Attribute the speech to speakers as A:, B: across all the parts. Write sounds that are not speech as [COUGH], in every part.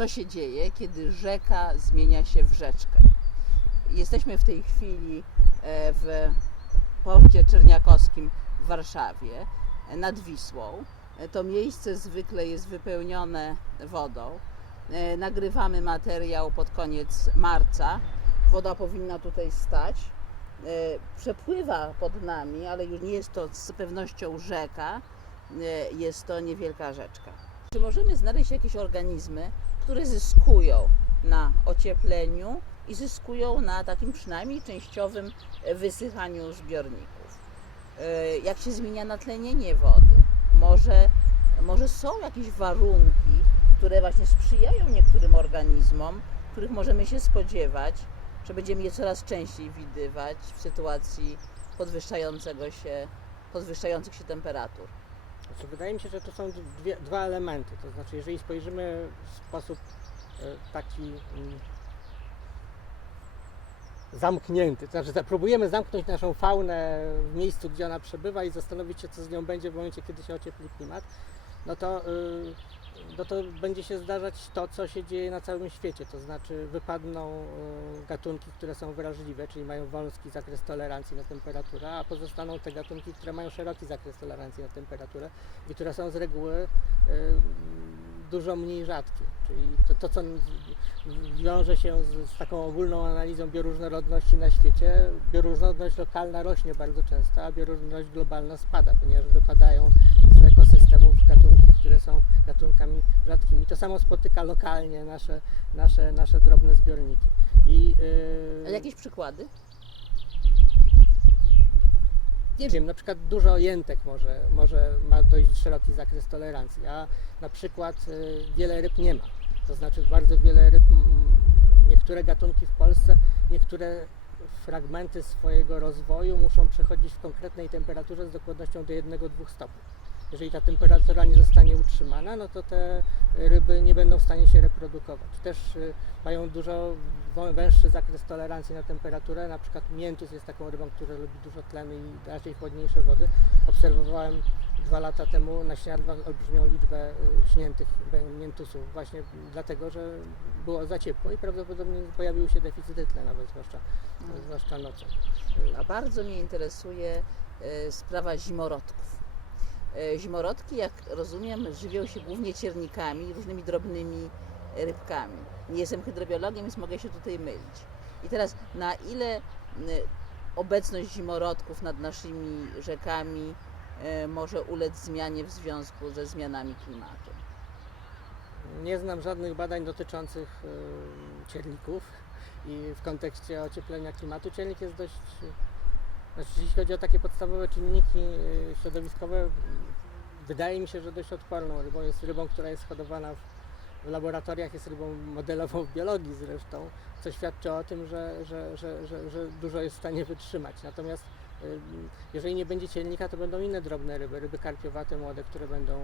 A: Co się dzieje, kiedy rzeka zmienia się w rzeczkę? Jesteśmy w tej chwili e, w porcie czerniakowskim w Warszawie e, nad Wisłą. E, To miejsce zwykle jest wypełnione wodą. Nagrywamy materiał pod koniec marca. Woda powinna tutaj stać. Przepływa pod nami, ale już nie jest to z pewnością rzeka, jest to niewielka rzeczka. Czy możemy znaleźć jakieś organizmy, które zyskują na ociepleniu i zyskują na takim przynajmniej częściowym e, wysychaniu zbiorników? E, Jak się zmienia natlenienie wody? Może, może są jakieś warunki, które właśnie sprzyjają niektórym organizmom, których możemy się spodziewać, że będziemy je coraz częściej widywać w sytuacji podwyższającego się, podwyższających się temperatur.
B: Znaczy, wydaje mi się, że to są dwie, dwa elementy. To znaczy, jeżeli spojrzymy w sposób e, taki mm, zamknięty, to znaczy próbujemy zamknąć naszą faunę w miejscu, gdzie ona przebywa i zastanowić się, co z nią będzie w momencie, kiedy się ociepli klimat, no to, y, no to będzie się zdarzać to, co się dzieje na całym świecie. To znaczy wypadną y, gatunki, które są wrażliwe, czyli mają wąski zakres tolerancji na temperaturę, a pozostaną te gatunki, które mają szeroki zakres tolerancji na temperaturę i które są z reguły y, dużo mniej rzadkie. Czyli to, to co wiąże się z, z taką ogólną analizą bioróżnorodności na świecie, bioróżnorodność lokalna rośnie bardzo często, a bioróżnorodność globalna spada, ponieważ wypadają z ekosystemów gatunki, które są gatunkami rzadkimi. To samo spotyka lokalnie nasze, nasze, nasze drobne zbiorniki. I, yy,
A: A jakieś przykłady?
B: Nie wiem, na przykład dużo jętek może, może ma dość szeroki zakres tolerancji, a na przykład y, wiele ryb nie ma. To znaczy bardzo wiele ryb, niektóre gatunki w Polsce, niektóre fragmenty swojego rozwoju muszą przechodzić w konkretnej temperaturze z dokładnością do 1-2 stopni. Jeżeli ta temperatura nie zostanie utrzymana, no to te ryby nie będą w stanie się reprodukować. Też y, mają dużo węższy zakres tolerancji na temperaturę. Na przykład miętus jest taką rybą, która lubi dużo tlenu i raczej chłodniejsze wody. Obserwowałem dwa lata temu na Śniadwach olbrzymią liczbę y, śniętych miętusów właśnie dlatego, że było za ciepło i prawdopodobnie pojawiły się deficyty tlenowe, zwłaszcza,
A: Mm.
B: zwłaszcza nocą.
A: A bardzo mnie interesuje e, sprawa zimorodków. E, Zimorodki, jak rozumiem, żywią się głównie ciernikami różnymi drobnymi rybkami. Nie jestem hydrobiologiem, więc mogę się tutaj mylić. I teraz, na ile obecność zimorodków nad naszymi rzekami e, może ulec zmianie w związku ze zmianami klimatu?
B: Nie znam żadnych badań dotyczących y, cierników i w kontekście ocieplenia klimatu ciernik jest dość, znaczy jeśli chodzi o takie podstawowe czynniki środowiskowe, wydaje mi się, że dość odporną rybą. Jest rybą, która jest hodowana w, w laboratoriach, jest rybą modelową w biologii zresztą, co świadczy o tym, że, że, że, że, że dużo jest w stanie wytrzymać. Natomiast y, jeżeli nie będzie cielnika, to będą inne drobne ryby, ryby karpiowate młode, które będą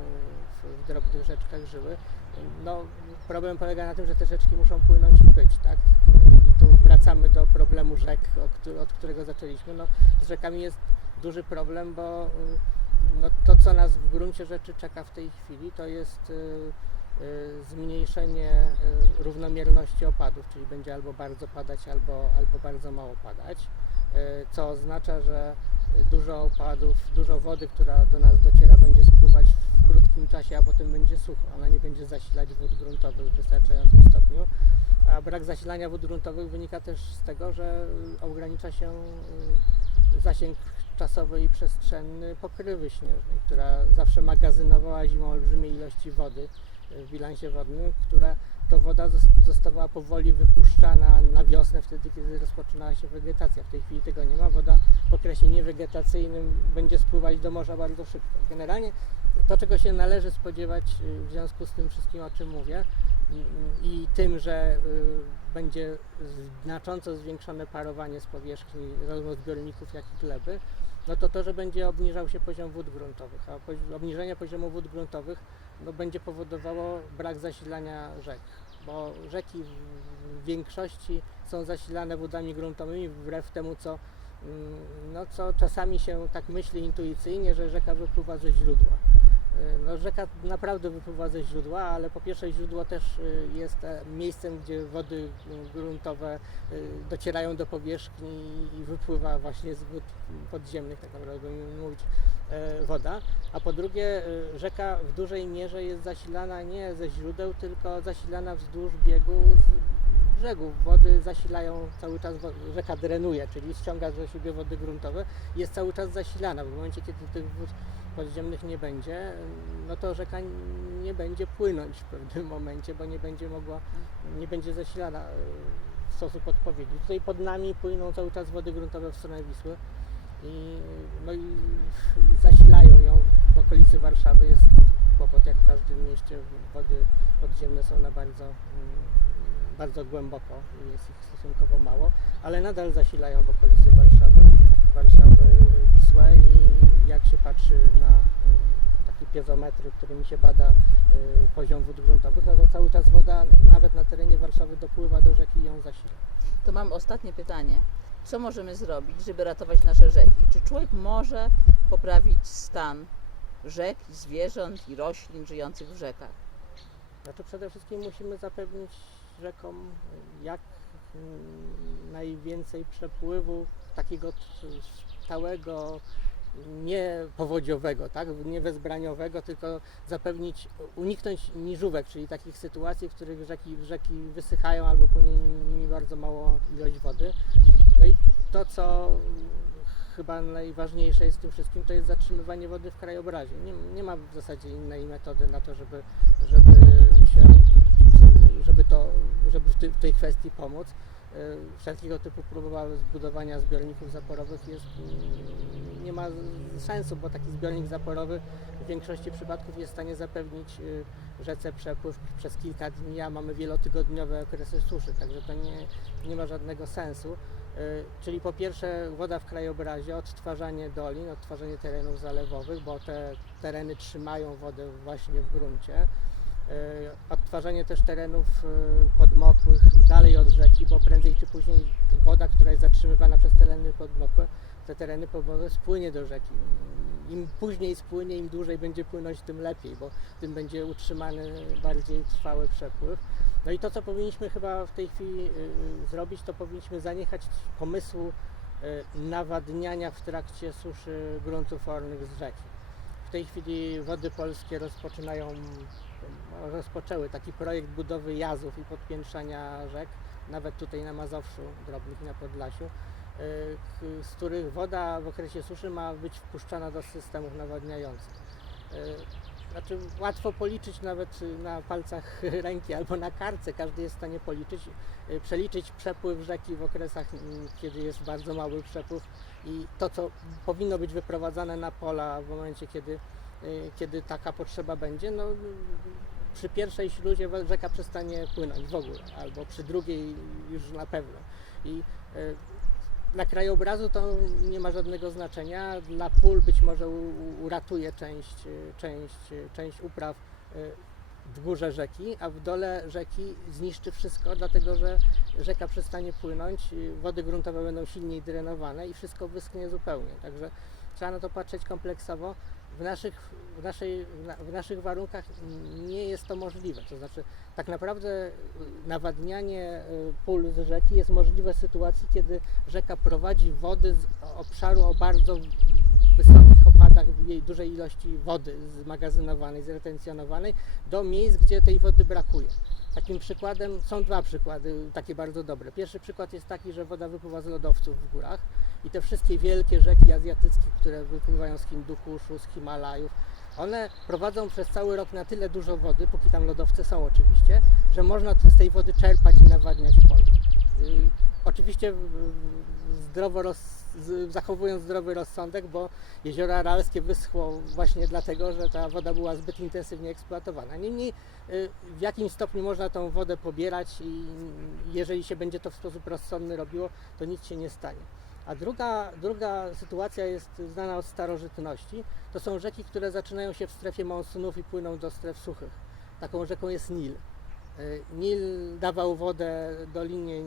B: w, w drobnych rzeczkach żyły. No, problem polega na tym, że te rzeczki muszą płynąć i być, tak? I tu wracamy do problemu rzek, od którego zaczęliśmy. No, z rzekami jest duży problem, bo y, no, to, co nas w gruncie rzeczy czeka w tej chwili, to jest y, y, zmniejszenie y, równomierności opadów, czyli będzie albo bardzo padać, albo, albo bardzo mało padać, co oznacza, że dużo opadów, dużo wody, która do nas dociera, będzie spływać w krótkim czasie, a potem będzie sucho. Ona nie będzie zasilać wód gruntowych w wystarczającym stopniu. A brak zasilania wód gruntowych wynika też z tego, że ogranicza się zasięg czasowy i przestrzenny pokrywy śnieżnej, która zawsze magazynowała zimą olbrzymie ilości wody y, w bilansie wodnym, która to woda zos- zostawała powoli wypuszczana na wiosnę, wtedy kiedy rozpoczynała się wegetacja. W tej chwili tego nie ma. Woda w okresie niewegetacyjnym będzie spływać do morza bardzo szybko. Generalnie to, czego się należy spodziewać y, w związku z tym wszystkim, o czym mówię, i- tym, że y, będzie znacząco zwiększone parowanie z powierzchni zarówno zbiorników, jak i gleby, no to to, że będzie obniżał się poziom wód gruntowych, a obniżenie poziomu wód gruntowych no, będzie powodowało brak zasilania rzek, bo rzeki w- w większości są zasilane wodami gruntowymi wbrew temu, co, mm, no, co czasami się tak myśli intuicyjnie, że rzeka wypływa ze źródła. Y, No, rzeka naprawdę wypływa ze źródła, ale po pierwsze źródło też y, jest e, miejscem, gdzie wody y, gruntowe docierają do powierzchni i wypływa właśnie z wód podziemnych, tak naprawdę mówić, e, woda. A po drugie rzeka w dużej mierze jest zasilana nie ze źródeł, tylko zasilana wzdłuż biegu brzegów. Wody zasilają cały czas, rzeka drenuje, czyli ściąga do siebie wody gruntowe, jest cały czas zasilana. W momencie, kiedy tych wód podziemnych nie będzie, no to rzeka nie będzie płynąć w pewnym [LAUGHS] momencie, bo nie będzie mogła, nie będzie zasilana e, w sposób odpowiedni. Tutaj pod nami płyną cały czas wody gruntowe w stronę Wisły i, no i, [LAUGHS] zasilają ją w okolicy Warszawy. Jest kłopot, jak w każdym mieście, wody podziemne są na bardzo, mm, bardzo głęboko jest ich stosunkowo mało, ale nadal zasilają w okolicy Warszawy, Warszawy Wisłę i jak się patrzy na y, takie piezometry, którymi się bada y, poziom wód gruntowych, no to cały czas woda nawet na terenie Warszawy dopływa do rzeki i ją zasila.
A: To mam ostatnie pytanie. Co możemy zrobić, żeby ratować nasze rzeki? Czy człowiek może poprawić stan rzek, zwierząt i roślin żyjących w rzekach?
B: Znaczy przede wszystkim musimy zapewnić rzekom jak mm, najwięcej przepływu takiego stałego, nie powodziowego, tak? nie wezbraniowego, tylko zapewnić, uniknąć niżówek, czyli takich sytuacji, w których rzeki, rzeki wysychają albo płynie nimi bardzo mało ilość wody. No i to, co chyba najważniejsze jest w tym wszystkim, to jest zatrzymywanie wody w krajobrazie. Nie, nie ma w zasadzie innej metody na to, żeby, żeby się, żeby to, żeby w tej kwestii pomóc. Y, Wszelkiego typu próba zbudowania zbiorników zaporowych jest, mm, nie ma sensu, bo taki zbiornik zaporowy w większości przypadków jest w stanie zapewnić y, rzece przepływ przez kilka dni, a mamy wielotygodniowe okresy suszy, także to nie, nie ma żadnego sensu. Y, Czyli po pierwsze woda w krajobrazie, odtwarzanie dolin, odtwarzanie terenów zalewowych, bo te tereny trzymają wodę właśnie w gruncie. Y, Odtwarzanie też terenów y, podmokłych dalej od rzeki, bo prędzej czy później woda, która jest zatrzymywana przez tereny podmokłe, te tereny podmokłe spłynie do rzeki. Im później spłynie, im dłużej będzie płynąć, tym lepiej, bo tym będzie utrzymany bardziej trwały przepływ. No i to, co powinniśmy chyba w tej chwili y, zrobić, to powinniśmy zaniechać pomysłu nawadniania w trakcie suszy gruntów ornych z rzeki. W tej chwili wody polskie rozpoczynają, rozpoczęły taki projekt budowy jazów i podpiętrzania rzek, nawet tutaj na Mazowszu, drobnych i na Podlasiu, y, z których woda w okresie suszy ma być wpuszczana do systemów nawadniających. Y, Znaczy łatwo policzyć nawet na palcach [LAUGHS] ręki albo na kartce, każdy jest w stanie policzyć, y, przeliczyć przepływ rzeki w okresach, mm, kiedy jest bardzo mały przepływ i to, co powinno być wyprowadzane na pola w momencie, kiedy, kiedy taka potrzeba będzie, no przy pierwszej śluzie rzeka przestanie płynąć w ogóle, albo przy drugiej już na pewno. I y, dla krajobrazu to nie ma żadnego znaczenia. Dla pól być może uratuje część, y, część, y, część upraw w górze rzeki, a w dole rzeki zniszczy wszystko, dlatego że rzeka przestanie płynąć, wody gruntowe będą silniej drenowane i wszystko wyschnie zupełnie. Także trzeba na to patrzeć kompleksowo. W naszych, w, naszej, w na- w naszych warunkach nie jest to możliwe. To znaczy, tak naprawdę y, nawadnianie y, pól z rzeki jest możliwe w sytuacji, kiedy rzeka prowadzi wody z obszaru o bardzo wysokich opadach, jej dużej ilości wody zmagazynowanej, zretencjonowanej do miejsc, gdzie tej wody brakuje. Takim przykładem są dwa przykłady, takie bardzo dobre. Pierwszy przykład jest taki, że woda wypływa z lodowców w górach i te wszystkie wielkie rzeki azjatyckie, które wypływają z Hindukuszu, z Himalajów, one prowadzą przez cały rok na tyle dużo wody, póki tam lodowce są oczywiście, że można z tej wody czerpać i nawadniać pola. Y, Oczywiście zdrowo roz, zachowując zdrowy rozsądek, bo jezioro Aralskie wyschło właśnie dlatego, że ta woda była zbyt intensywnie eksploatowana. Niemniej y, w jakim stopniu można tą wodę pobierać i jeżeli się będzie to w sposób rozsądny robiło, to nic się nie stanie. A druga, druga sytuacja jest znana od starożytności. To są rzeki, które zaczynają się w strefie monsunów i płyną do stref suchych. Taką rzeką jest Nil. Y, Nil dawał wodę dolinie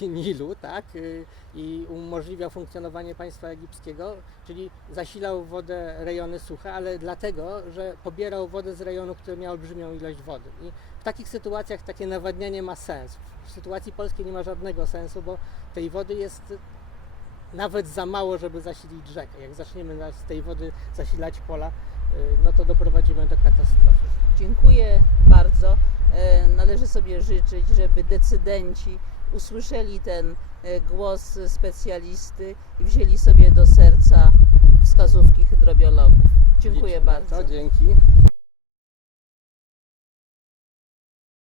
B: Nilu, tak, y, i umożliwiał funkcjonowanie państwa egipskiego, czyli zasilał wodę rejony suche, ale dlatego, że pobierał wodę z rejonu, który miał olbrzymią ilość wody. I w takich sytuacjach takie nawadnianie ma sens. W sytuacji polskiej nie ma żadnego sensu, bo tej wody jest nawet za mało, żeby zasilić rzekę. Jak zaczniemy z tej wody zasilać pola, y, no to doprowadzimy do katastrofy.
A: Dziękuję bardzo. E, Należy sobie życzyć, żeby decydenci usłyszeli ten e, głos specjalisty i wzięli sobie do serca wskazówki hydrobiologów. Dziękuję
B: Liczymy
A: bardzo.
B: To, dzięki.